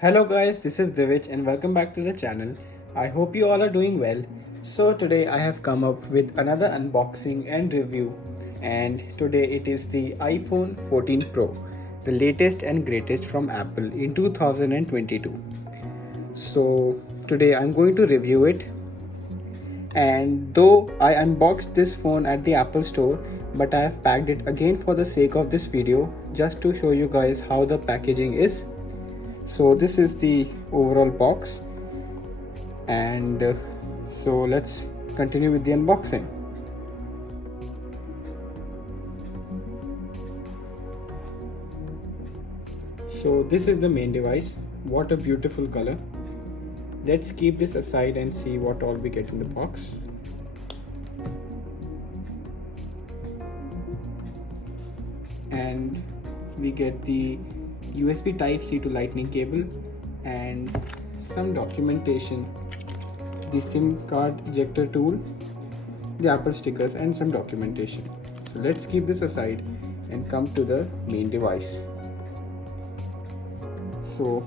Hello guys, this is Divij and welcome back to the channel. I hope you all are doing well. So today I have come up with another unboxing and review, and today it is the iPhone 14 Pro, the latest and greatest from Apple in 2022. So today I'm going to review it, and though I unboxed this phone at the Apple store, but I have packed it again for the sake of this video just to show you guys how the packaging is. So this is the overall box, and so let's continue with the unboxing. So this is the main device. What a beautiful color. Let's keep this aside and see what all we get in the box. And we get the USB Type-C to Lightning cable and some documentation, the SIM card ejector tool, the Apple stickers and some documentation. So let's keep this aside and come to the main device. So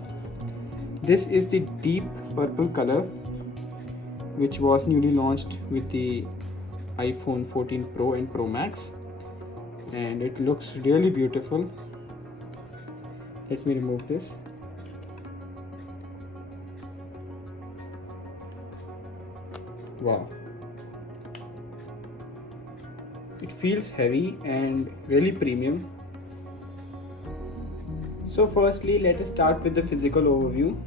this is the deep purple color which was newly launched with the iPhone 14 Pro and Pro Max, and it looks really beautiful. Let me remove this. Wow. It feels heavy and really premium. So firstly, let us start with the physical overview.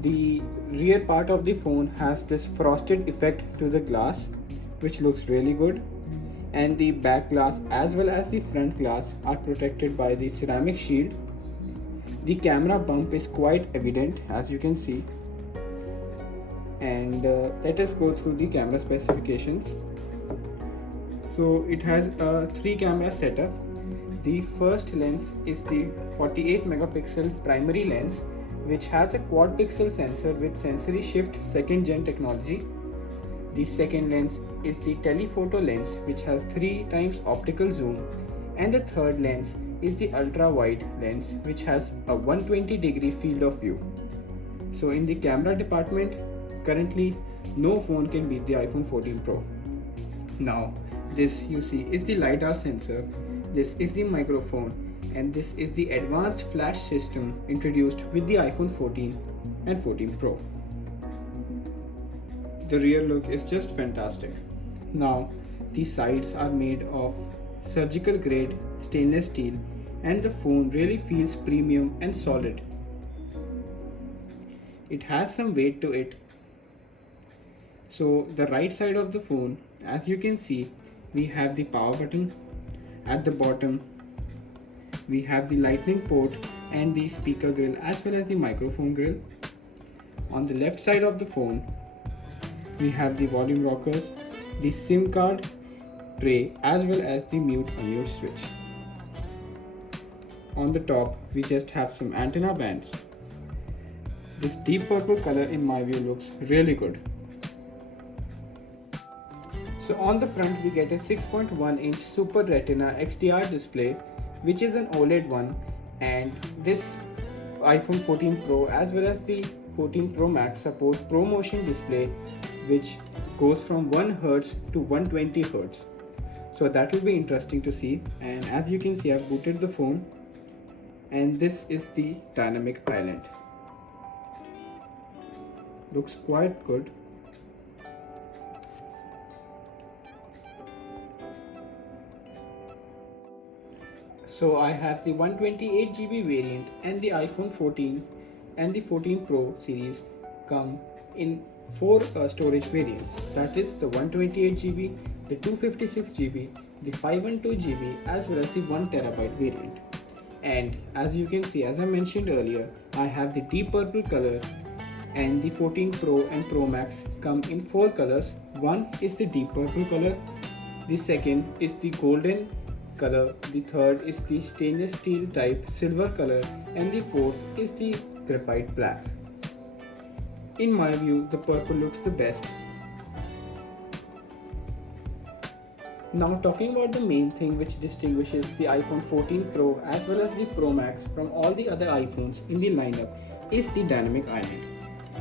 The rear part of the phone has this frosted effect to the glass, which looks really good, and the back glass as well as the front glass are protected by the ceramic shield. The camera bump is quite evident, as you can see, and let us go through the camera specifications. So it has a 3 camera setup. The first lens is the 48 megapixel primary lens, which has a quad pixel sensor with sensory shift 2nd gen technology. The second lens is the telephoto lens, which has 3 times optical zoom, and the third lens is the ultra wide lens, which has a 120-degree field of view. So in the camera department, currently no phone can beat the iPhone 14 Pro. Now this you see is the LiDAR sensor, this is the microphone, and this is the advanced flash system introduced with the iPhone 14 and 14 Pro. The rear look is just fantastic. Now the sides are made of surgical grade stainless steel, and the phone really feels premium and solid. It has some weight to it. So the right side of the phone, as you can see, we have the power button. At the bottom we have the lightning port and the speaker grill as well as the microphone grill. On the left side of the phone we have the volume rockers, the SIM card tray as well as the mute unmute switch. On the top we just have some antenna bands. This deep purple color in my view looks really good. So on the front we get a 6.1 inch Super Retina XDR display, which is an OLED one, and this iPhone 14 Pro as well as the 14 Pro Max support ProMotion display, which goes from 1 Hz to 120 Hz. So that will be interesting to see. And as you can see, I've booted the phone, and this is the dynamic island. Looks quite good. So I have the 128GB variant, and the iPhone 14 and the 14 Pro series come in 4 storage variants. That is the 128GB, the 256GB, the 512GB as well as the 1TB variant. And as you can see, as I mentioned earlier, I have the deep purple color, and the 14 Pro and Pro Max come in 4 colors. One is the deep purple color, the second is the golden color, the third is the stainless steel type silver color, and the fourth is the graphite black. In my view, the purple looks the best. Now talking about the main thing which distinguishes the iPhone 14 Pro as well as the Pro Max from all the other iPhones in the lineup, is the dynamic island.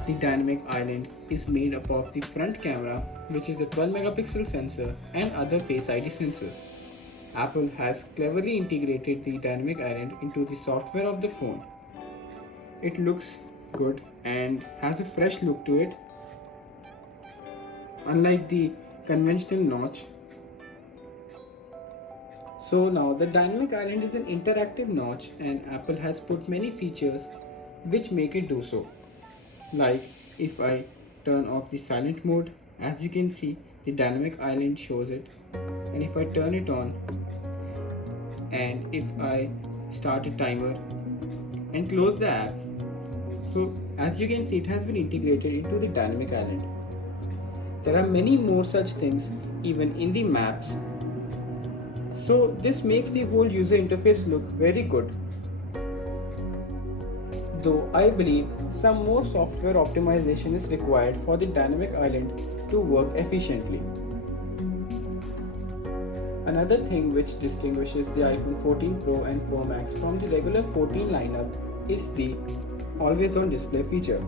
The dynamic island is made up of the front camera, which is a 12 megapixel sensor, and other Face ID sensors. Apple has cleverly integrated the dynamic island into the software of the phone. It looks good and has a fresh look to it, unlike the conventional notch. So now the dynamic island is an interactive notch, and Apple has put many features which make it do so. Like if I turn off the silent mode, as you can see the dynamic island shows it, and if I turn it on, and if I start a timer and close the app, so as you can see it has been integrated into the dynamic island. There are many more such things even in the maps, so this makes the whole user interface look very good. Though I believe some more software optimization is required for the dynamic island to work efficiently. Another thing which distinguishes the iPhone 14 Pro and Pro Max from the regular 14 lineup is the always on display feature.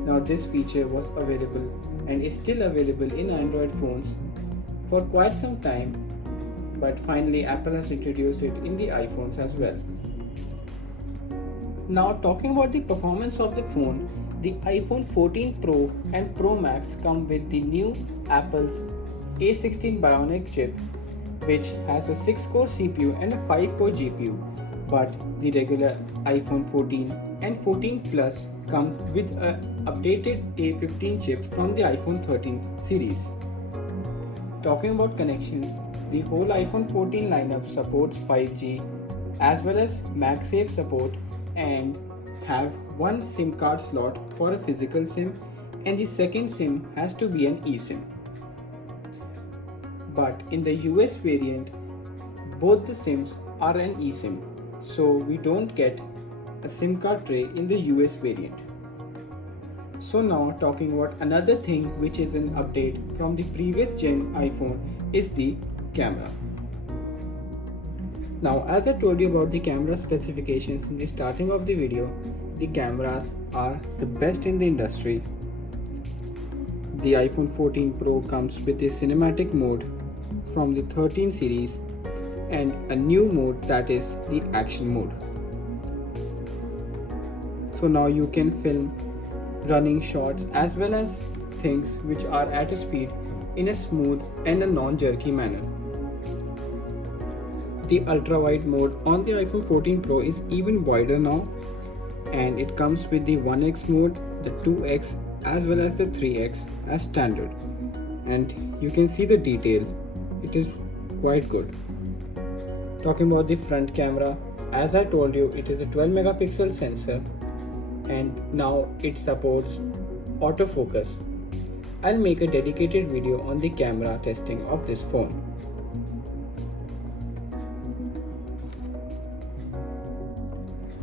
Now this feature was available and is still available in Android phones for quite some time, but finally Apple has introduced it in the iPhones as well. Now talking about the performance of the phone, the iPhone 14 Pro and Pro Max come with the new Apple's A16 Bionic chip, which has a 6-core CPU and a 5-core GPU, but the regular iPhone 14 and 14 Plus come with an updated A15 chip from the iPhone 13 series. Talking about connections, the whole iPhone 14 lineup supports 5G as well as MagSafe support, and have one SIM card slot for a physical SIM, and the second SIM has to be an eSIM. But in the US variant, both the SIMs are an eSIM, so we don't get a SIM card tray in the US variant. So now talking about another thing which is an update from the previous gen iPhone is the camera. Now as I told you about the camera specifications in the starting of the video, the cameras are the best in the industry. The iPhone 14 Pro comes with a cinematic mode from the 13 series and a new mode, that is the action mode. So now you can film running shots as well as things which are at a speed in a smooth and a non-jerky manner. The ultra wide mode on the iPhone 14 Pro is even wider now, and it comes with the 1x mode, the 2x as well as the 3x as standard, and you can see the detail, it is quite good. Talking about the front camera, as I told you, it is a 12 megapixel sensor and now it supports autofocus. I'll make a dedicated video on the camera testing of this phone.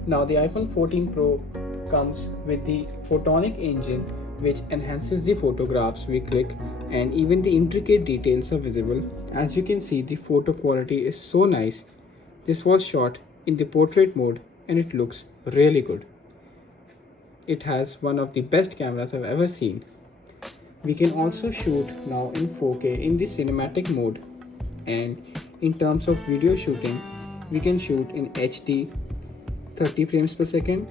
Now the iPhone 14 Pro comes with the photonic engine which enhances the photographs we click, and even the intricate details are visible. As you can see, the photo quality is so nice. This was shot in the portrait mode and it looks really good. It has one of the best cameras I've ever seen. We can also shoot now in 4K in the cinematic mode, and in terms of video shooting, we can shoot in HD 30 frames per second,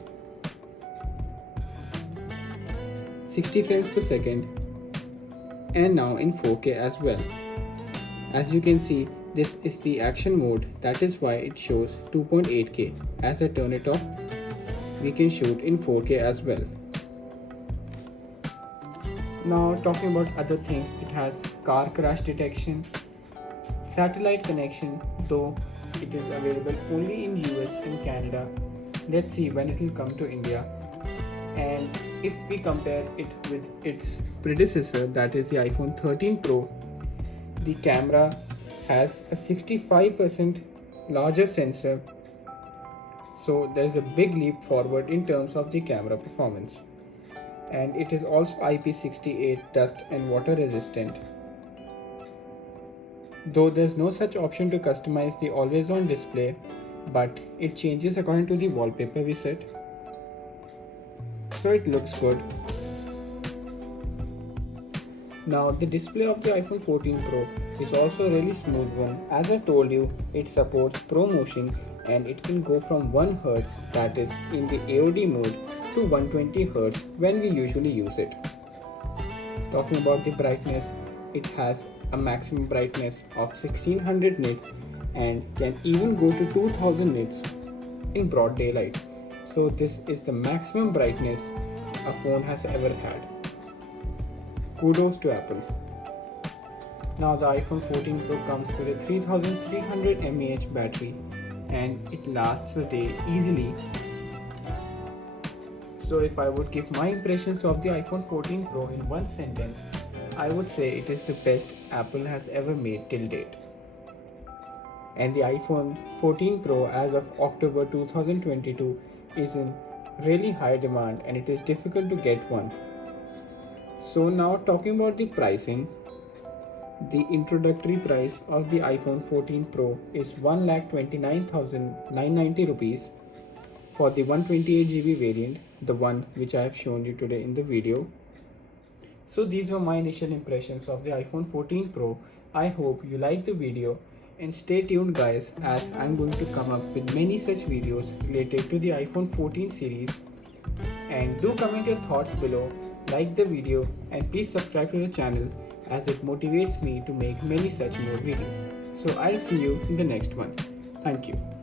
60 frames per second, and now in 4K as well. As you can see, this is the action mode, that is why it shows 2.8K. As I turn it off, we can shoot in 4K as well. Now talking about other things, it has car crash detection, satellite connection, though it is available only in US and Canada. Let's see when it will come to India. And if we compare it with its predecessor, that is the iPhone 13 Pro, the camera has a 65% larger sensor, so there is a big leap forward in terms of the camera performance. And it is also IP68 dust and water resistant. Though there is no such option to customize the always on display, but it changes according to the wallpaper we set. so it looks good. Now the display of the iPhone 14 Pro is also a really smooth one. As I told you, it supports ProMotion and it can go from 1 Hz, that is in the AOD mode, to 120 Hz when we usually use it. Talking about the brightness, it has a maximum brightness of 1600 nits and can even go to 2000 nits in broad daylight. So this is the maximum brightness a phone has ever had. Kudos to Apple. Now the iPhone 14 Pro comes with a 3300 mAh battery and it lasts a day easily. So if I would give my impressions of the iPhone 14 Pro in one sentence, I would say it is the best Apple has ever made till date. And the iPhone 14 Pro as of October 2022 is in really high demand and it is difficult to get one. So now talking about the pricing, the introductory price of the iPhone 14 Pro is 1,29,990 rupees for the 128GB variant, the one which I have shown you today in the video. So these were my initial impressions of the iPhone 14 Pro. I hope you liked the video and stay tuned guys, as I'm going to come up with many such videos related to the iPhone 14 series. And do comment your thoughts below, like the video and please subscribe to the channel as it motivates me to make many such more videos. So I'll see you in the next one. Thank you.